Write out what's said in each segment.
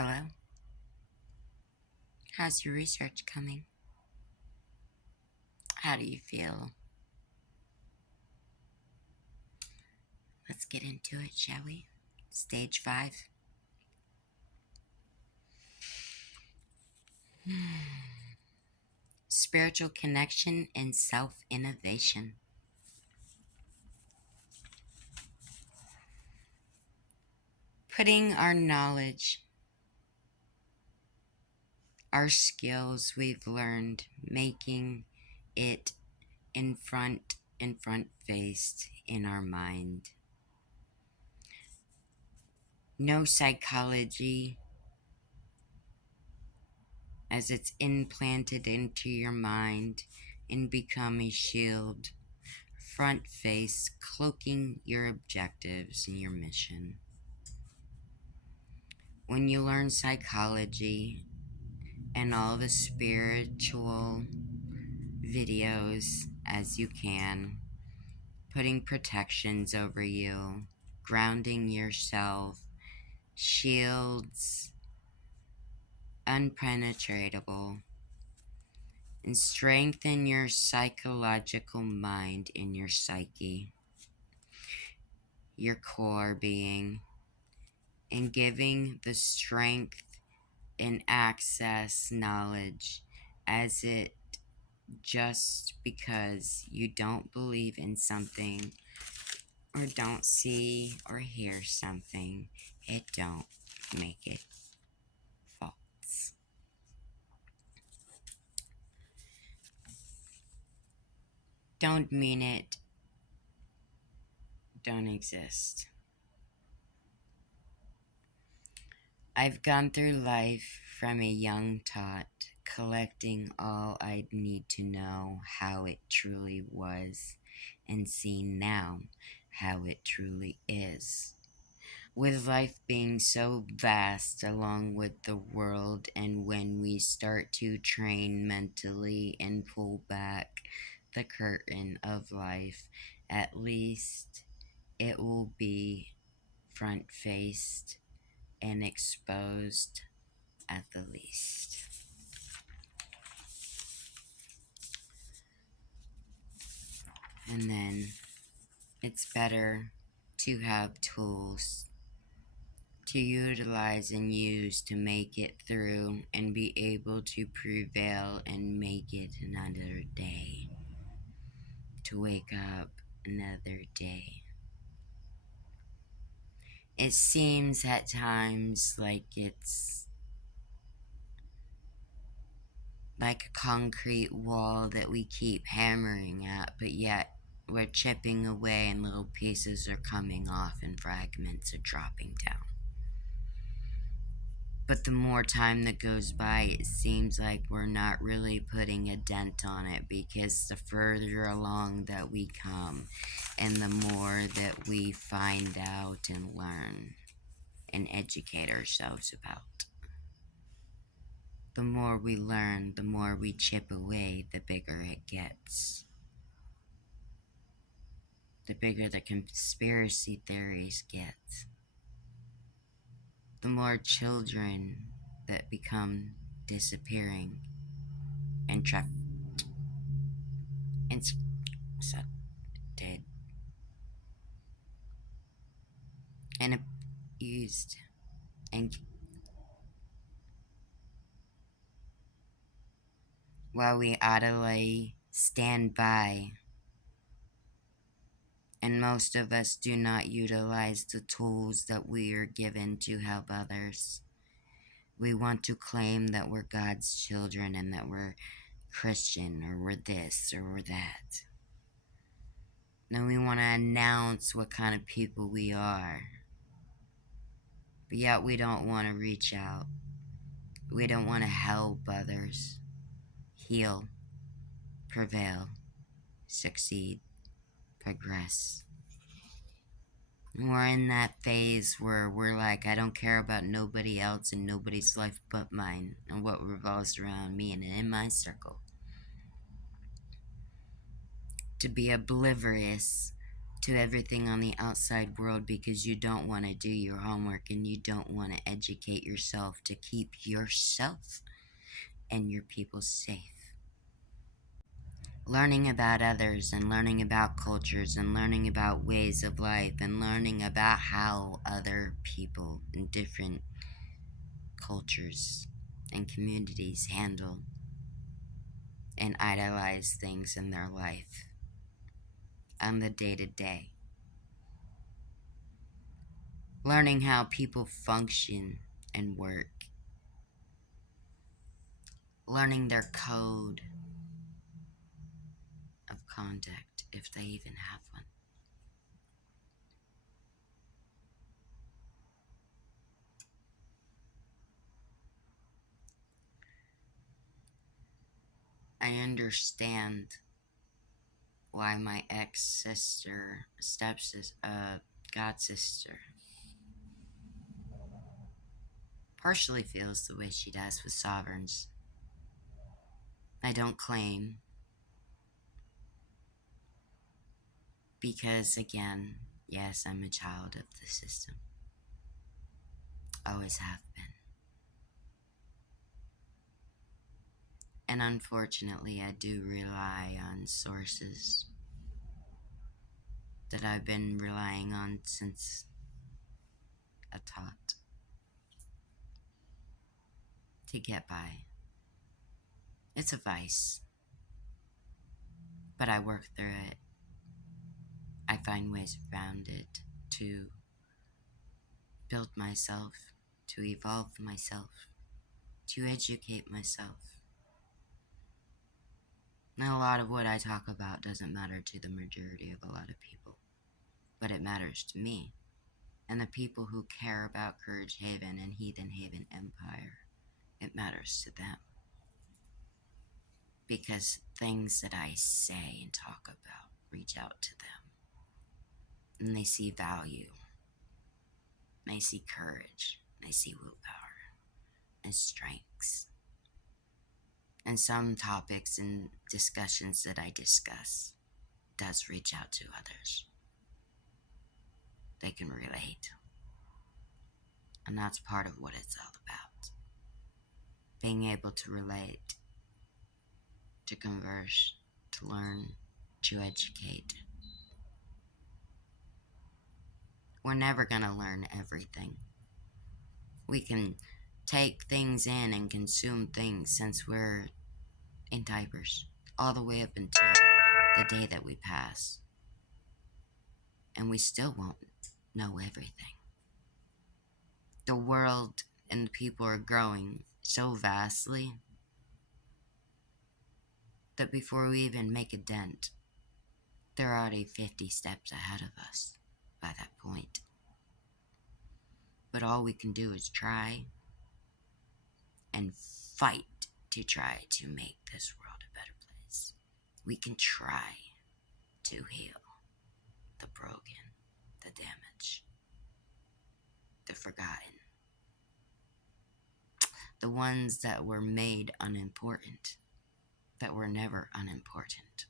Hello? How's your research coming? How do you feel? Let's get into it, shall we? Stage 5. Spiritual connection and self-innovation. Putting our knowledge, our skills we've learned, making it in front faced in our mind. No psychology as it's implanted into your mind and become a shield, front face, cloaking your objectives and your mission. When you learn psychology and all the spiritual videos as you can, putting protections over you, grounding yourself, shields, unpenetratable, and strengthen your psychological mind and your psyche, your core being, and giving the strength and access knowledge as it just because you don't believe in something or don't see or hear something, it don't make it false. Don't mean it don't exist. I've gone through life from a young tot, collecting all I'd need to know how it truly was, and seeing now how it truly is. With life being so vast along with the world, and when we start to train mentally and pull back the curtain of life, at least it will be front-faced and exposed at the least. And then it's better to have tools to utilize and use to make it through and be able to prevail and make it another day, to wake up another day. It seems at times like it's like a concrete wall that we keep hammering at, but yet we're chipping away and little pieces are coming off and fragments are dropping down. But the more time that goes by, it seems like we're not really putting a dent on it, because the further along that we come and the more that we find out and learn and educate ourselves about, the more we learn, the more we chip away, the bigger it gets. The bigger the conspiracy theories get. The more children that become disappearing and trapped and dead and abused and while we idly stand by, and most of us do not utilize the tools that we are given to help others. We want to claim that we're God's children and that we're Christian, or we're this or we're that. Then we want to announce what kind of people we are. But yet we don't want to reach out. We don't want to help others heal, prevail, succeed, progress. And we're in that phase where we're like, I don't care about nobody else and nobody's life but mine and what revolves around me and in my circle. To be oblivious to everything on the outside world because you don't want to do your homework and you don't want to educate yourself to keep yourself and your people safe. Learning about others and learning about cultures and learning about ways of life and learning about how other people in different cultures and communities handle and idolize things in their life on the day to day. Learning how people function and work. Learning their code of conduct, if they even have one. I understand why my ex-sister, god sister, partially feels the way she does with sovereigns. I don't claim, because again, yes, I'm a child of the system. Always have been. And unfortunately, I do rely on sources that I've been relying on since a tot to get by. It's a vice, but I work through it. I find ways around it to build myself, to evolve myself, to educate myself. And a lot of what I talk about doesn't matter to the majority of a lot of people, but it matters to me and the people who care about Courage Haven and Heathen Haven Empire. It matters to them. Because things that I say and talk about reach out to them. And they see value. They see courage. They see willpower and strengths. And some topics and discussions that I discuss does reach out to others. They can relate. And that's part of what it's all about. Being able to relate, to converse, to learn, to educate. We're never going to learn everything. We can take things in and consume things since we're in diapers, all the way up until the day that we pass. And we still won't know everything. The world and the people are growing so vastly that before we even make a dent, they're already 50 steps ahead of us by that point. But all we can do is try and fight to try to make this world a better place. We can try to heal the broken, the damaged, the forgotten, the ones that were made unimportant, that were never unimportant.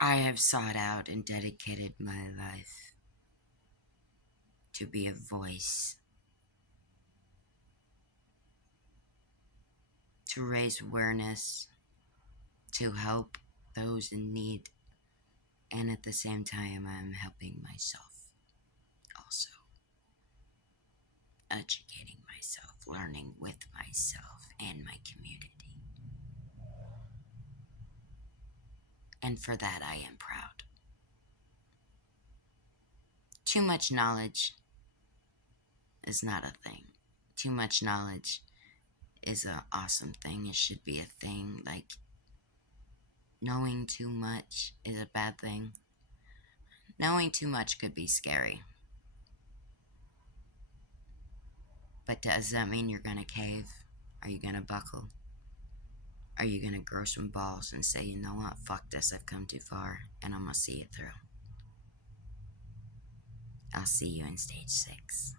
I have sought out and dedicated my life to be a voice, to raise awareness, to help those in need, and at the same time I'm helping myself also. Educating myself, learning with myself and my community. And for that I am proud. Too much knowledge is not a thing. Too much knowledge is an awesome thing. It should be a thing. Like, knowing too much is a bad thing. Knowing too much could be scary. But does that mean you're gonna cave? Are you gonna buckle? Are you gonna grow some balls and say, you know what, fuck this, I've come too far, and I'm gonna see it through? I'll see you in stage 6.